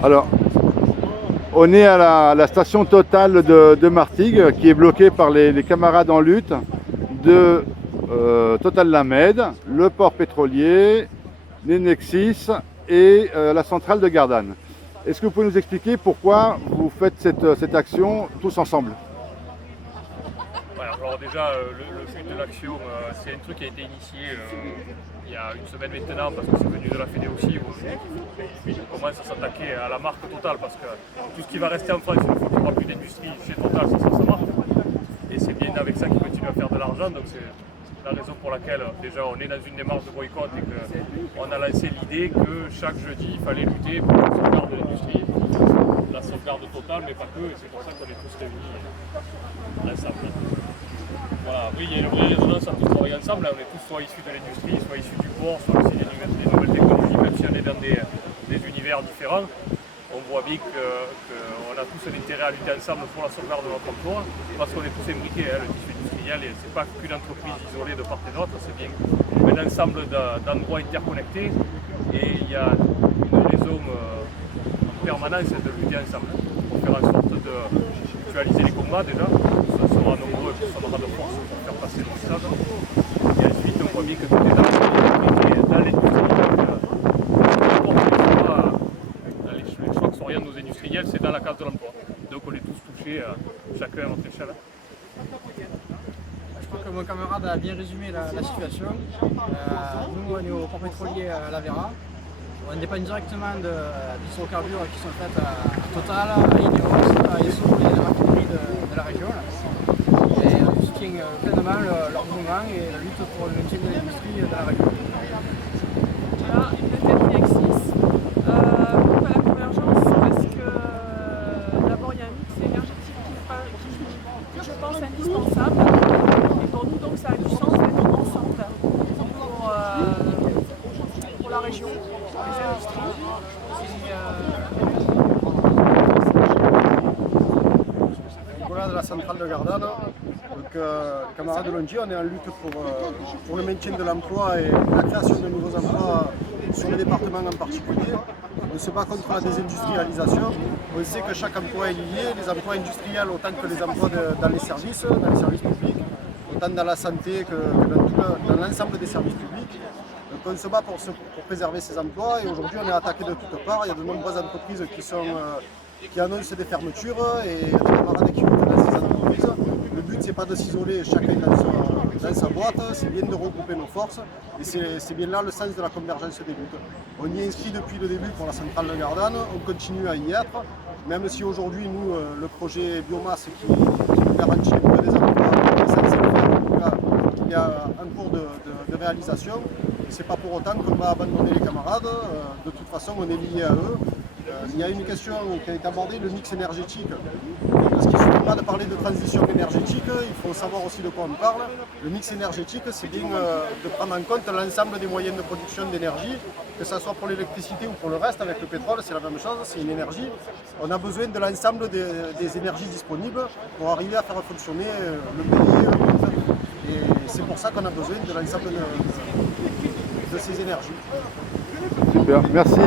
Alors, on est à la station Total de Martigues, qui est bloquée par les camarades en lutte de Total Lamed, le port pétrolier, les Nexis et la centrale de Gardanne. Est-ce que vous pouvez nous expliquer pourquoi vous faites cette action tous ensemble? Voilà, alors déjà, le but de l'action, c'est un truc qui a été initié il y a une semaine maintenant, parce que c'est venu de la Fédé aussi, où on commence à s'attaquer à la marque Total, parce que tout ce qui va rester en France, une fois qu'il n'y aura plus d'industrie chez Total, ça sera sa marque. Et c'est bien avec ça qu'ils continuent à faire de l'argent, donc c'est la raison pour laquelle déjà on est dans une démarche de boycott et qu'on a lancé l'idée que chaque jeudi il fallait lutter pour la sauvegarde de l'industrie, la sauvegarde totale, mais pas que, et c'est pour ça qu'on est tous réunis ensemble. Voilà, oui, il y a une vraie résonance à tous travailler ensemble, on est tous soit issus de l'industrie, soit issus du port, soit issus des nouvelles technologies, même si on est dans des univers différents. On voit bien qu'on a tous un intérêt à lutter ensemble pour la sauvegarde de notre emploi, parce qu'on est tous imbriqués, hein, le tissu industriel, et c'est pas qu'une entreprise isolée de part et d'autre, c'est bien un ensemble d'endroits interconnectés, et il y a une raison en permanence de lutter ensemble, pour faire en sorte de mutualiser les combats déjà, ça sera nombreux, ça aura de force pour faire passer le message, et ensuite on voit bien que tout est dans l'industrie. Rien de nos industriels, c'est dans la case de l'emploi. Donc on est tous touchés, chacun à notre échelle. Je crois que mon camarade a bien résumé la situation. Nous, on est au port pétrolier à La Vera. On dépend directement des hydrocarbures qui sont faites à Total, à Ineos, à Esso et les raffineries de la région. Et on soutient pleinement leur mouvement et la lutte pour le maintien de l'industrie de la région. Voilà, une peut-être Nexis. Pourquoi la convergence? Parce que d'abord il y a un mix énergétique que je pense indispensable. Et pour nous donc ça a du sens d'être ensemble pour la région, pour les industries. Nicolas de la centrale de Gardanne. Donc, les camarades de Longy, on est en lutte pour le maintien de l'emploi et la création de nouveaux emplois sur le département en particulier. On se bat contre la désindustrialisation. On sait que chaque emploi est lié, les emplois industriels autant que les emplois dans les services publics, autant dans la santé que dans l'ensemble des services publics. Donc on se bat pour préserver ces emplois et aujourd'hui on est attaqué de toutes parts. Il y a de nombreuses entreprises qui annoncent des fermetures et il y a des camarades qui luttent dans ces entreprises. Le but c'est pas de s'isoler chacun dans sa boîte, c'est bien de regrouper nos forces et c'est bien là le sens de la convergence des luttes. On y est inscrit depuis le début pour la centrale de Gardanne, on continue à y être, même si aujourd'hui nous le projet biomasse qui nous garantit des emplois est censé le faire, en tout cas il est en cours de réalisation et c'est pas pour autant qu'on va abandonner les camarades, de toute façon on est liés à eux. Il y a une question qui a été abordée, le mix énergétique. Parce qu'il ne suffit pas de parler de transition énergétique, il faut savoir aussi de quoi on parle. Le mix énergétique, c'est bien de prendre en compte l'ensemble des moyens de production d'énergie, que ce soit pour l'électricité ou pour le reste. Avec le pétrole, c'est la même chose, c'est une énergie. On a besoin de l'ensemble des énergies disponibles pour arriver à faire fonctionner le pays. Et c'est pour ça qu'on a besoin de l'ensemble de ces énergies. Super, merci.